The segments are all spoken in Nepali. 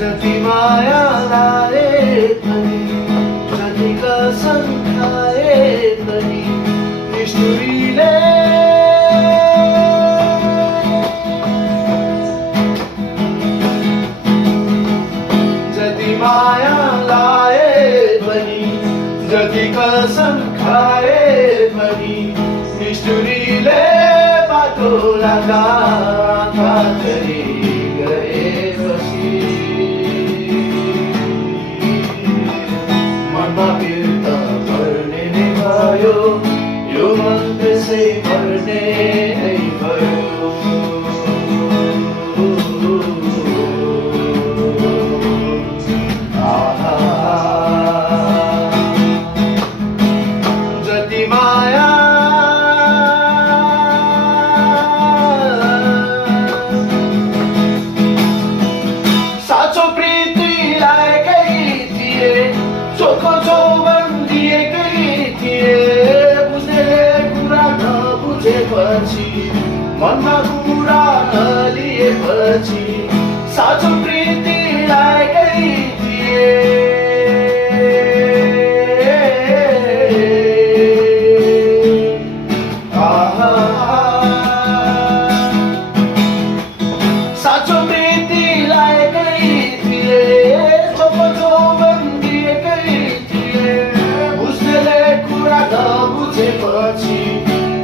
जति माया लाए पनि जति कसम खाए पनि निष्ठुरीले जति माया लाए पनि जति कसम खाए पनि निष्ठुरीले बाटो लगा गए पछि फिर्ता मर्ने नै भयो यो मन त्यसै मर्ने नै भयो जति माया साँचो प्रीतिलाई केही थिए चोखो चौबन दिएकै थिए बुझ्ने कुरा नबुझेपछि मनमा कुरा नलिएपछि साँचो प्रीतिलाई केही थिए साँचो प्रीतिलाई केही थिए चोखो चौबन नबुझेपछि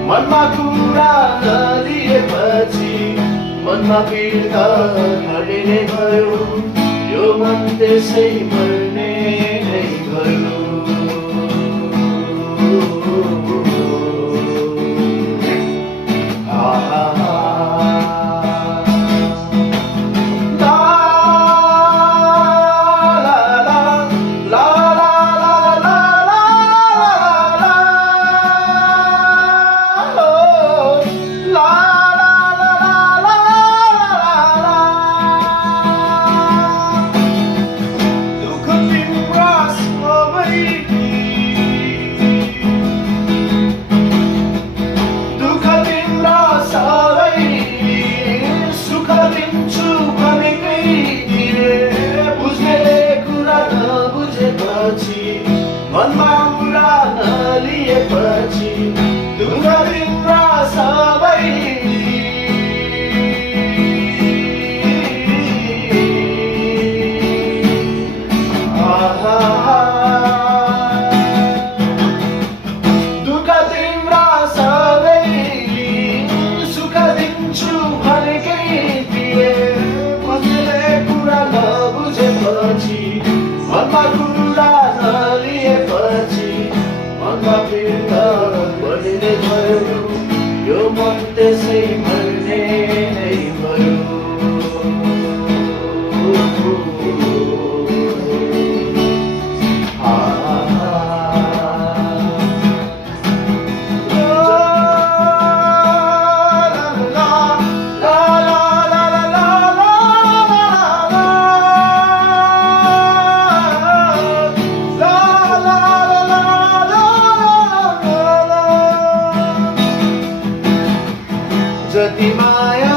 मनमा कुरा नलिएपछि मनमा फिर्ता मर्ने नै भयो यो मन त्यसै मर्ने नै भयो मनमा कुरा नलिएपछि दुःख तिम्रा सबै दुःख तिम्रा सबै सुख दिन्छु भनेकै थिए कसैले कुरा नबुझेपछि मनमा कुरा नलिएपछि मनमा फिर्ता मर्ने नै भयो यो मन त्यसै मर्ने नै भयो जति माया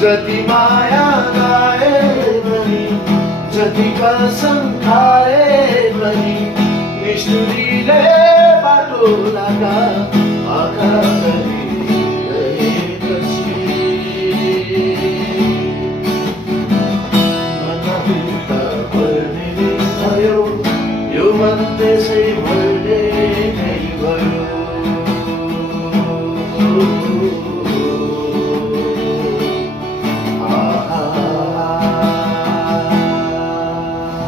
जति माया लाए पनि जति कसम खाए पनि निष्ठुरी